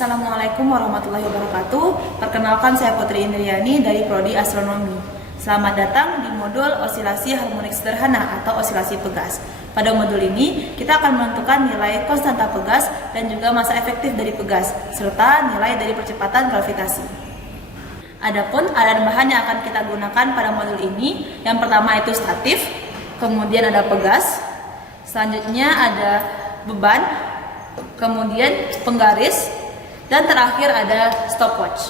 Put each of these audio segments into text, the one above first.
Assalamualaikum warahmatullahi wabarakatuh. Perkenalkan, saya Putri Indriani dari Prodi Astronomi. Selamat datang di modul osilasi harmonik sederhana atau osilasi pegas. Pada modul ini, kita akan menentukan nilai konstanta pegas dan juga masa efektif dari pegas, serta nilai dari percepatan gravitasi. Adapun aliran bahan yang akan kita gunakan pada modul ini, yang pertama itu statif, kemudian ada pegas, selanjutnya ada beban, kemudian penggaris, dan terakhir ada stopwatch.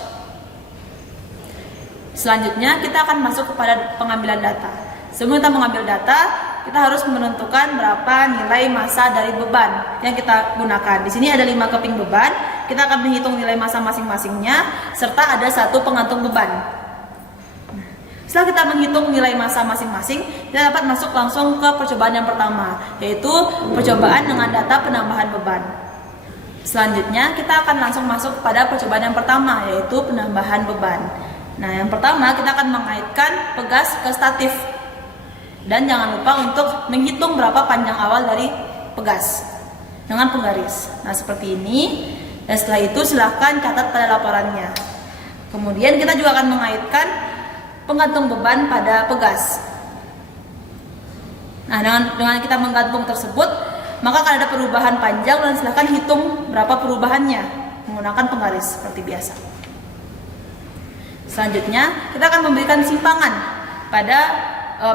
Selanjutnya kita akan masuk kepada pengambilan data. Sebelum kita mengambil data, kita harus menentukan berapa nilai massa dari beban yang kita gunakan. Di sini ada 5 keping beban. Kita akan menghitung nilai massa masing-masingnya, serta ada 1 pengantung beban. Setelah kita menghitung nilai massa masing-masing, kita dapat masuk langsung ke percobaan yang pertama, yaitu percobaan dengan data penambahan beban. Selanjutnya kita akan langsung masuk pada percobaan yang pertama, yaitu penambahan beban. Nah, yang pertama kita akan mengaitkan pegas ke statif. Dan jangan lupa untuk menghitung berapa panjang awal dari pegas dengan penggaris. Nah, seperti ini. Dan setelah itu silahkan catat pada laporannya. Kemudian kita juga akan mengaitkan penggantung beban pada pegas. Nah, dengan kita menggantung tersebut, maka akan ada perubahan panjang dan silahkan hitung berapa perubahannya menggunakan penggaris seperti biasa. Selanjutnya, kita akan memberikan simpangan pada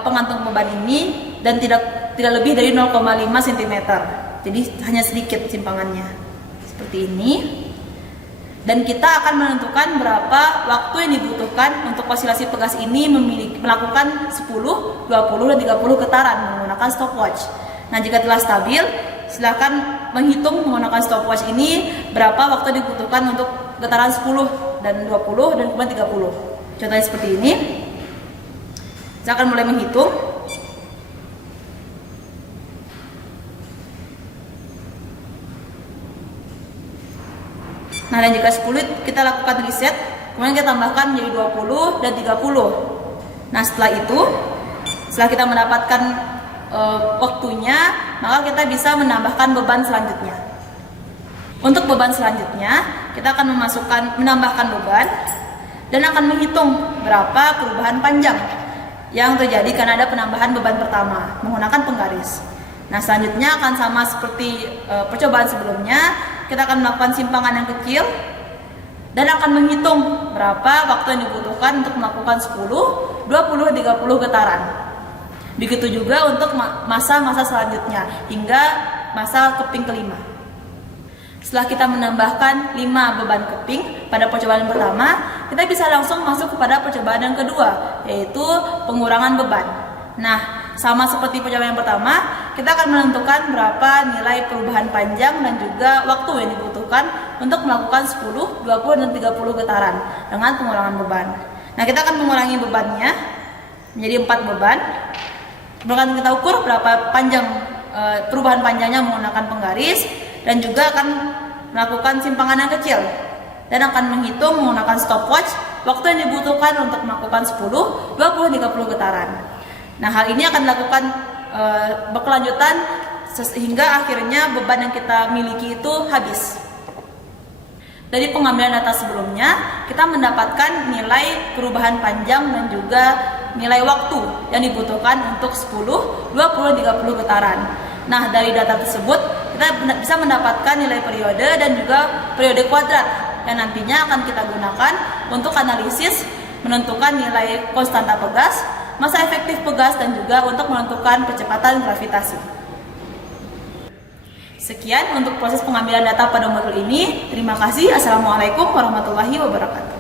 pengantung beban ini dan tidak lebih dari 0,5 cm. Jadi hanya sedikit simpangannya. Seperti ini. Dan kita akan menentukan berapa waktu yang dibutuhkan untuk osilasi pegas ini melakukan 10, 20, dan 30 getaran menggunakan stopwatch. Nah, jika telah stabil, silakan menghitung menggunakan stopwatch ini berapa waktu dibutuhkan untuk getaran 10 dan 20 dan kemudian 30. Contohnya seperti ini. Silakan mulai menghitung. Nah, dan jika 10 kita lakukan reset, kemudian kita tambahkan menjadi 20 dan 30. Nah, setelah itu, setelah kita mendapatkan waktunya, maka kita bisa menambahkan beban selanjutnya. Untuk beban selanjutnya, kita akan menambahkan beban dan akan menghitung berapa perubahan panjang yang terjadi karena ada penambahan beban pertama menggunakan penggaris. Nah, selanjutnya akan sama seperti percobaan sebelumnya, kita akan melakukan simpangan yang kecil dan akan menghitung berapa waktu yang dibutuhkan untuk melakukan 10, 20, 30 getaran. Begitu juga untuk masa-masa selanjutnya hingga masa keping kelima. Setelah kita menambahkan 5 beban keping pada percobaan pertama, kita bisa langsung masuk kepada percobaan yang kedua, yaitu pengurangan beban. Nah, sama seperti percobaan yang pertama, kita akan menentukan berapa nilai perubahan panjang dan juga waktu yang dibutuhkan untuk melakukan 10, 20, dan 30 getaran dengan pengurangan beban. Nah, kita akan mengurangi bebannya menjadi 4 beban. Kemudian kita ukur berapa panjang perubahan panjangnya menggunakan penggaris dan juga akan melakukan simpangan yang kecil dan akan menghitung menggunakan stopwatch waktu yang dibutuhkan untuk melakukan 10, 20, 30 getaran. Nah, hal ini akan dilakukan berkelanjutan sehingga akhirnya beban yang kita miliki itu habis. Dari pengambilan data sebelumnya, kita mendapatkan nilai perubahan panjang dan juga nilai waktu yang dibutuhkan untuk 10, 20, 30 getaran. Nah, dari data tersebut, kita bisa mendapatkan nilai periode dan juga periode kuadrat yang nantinya akan kita gunakan untuk analisis menentukan nilai konstanta pegas, masa efektif pegas, dan juga untuk menentukan percepatan gravitasi. Sekian untuk proses pengambilan data pada modul ini. Terima kasih. Assalamualaikum warahmatullahi wabarakatuh.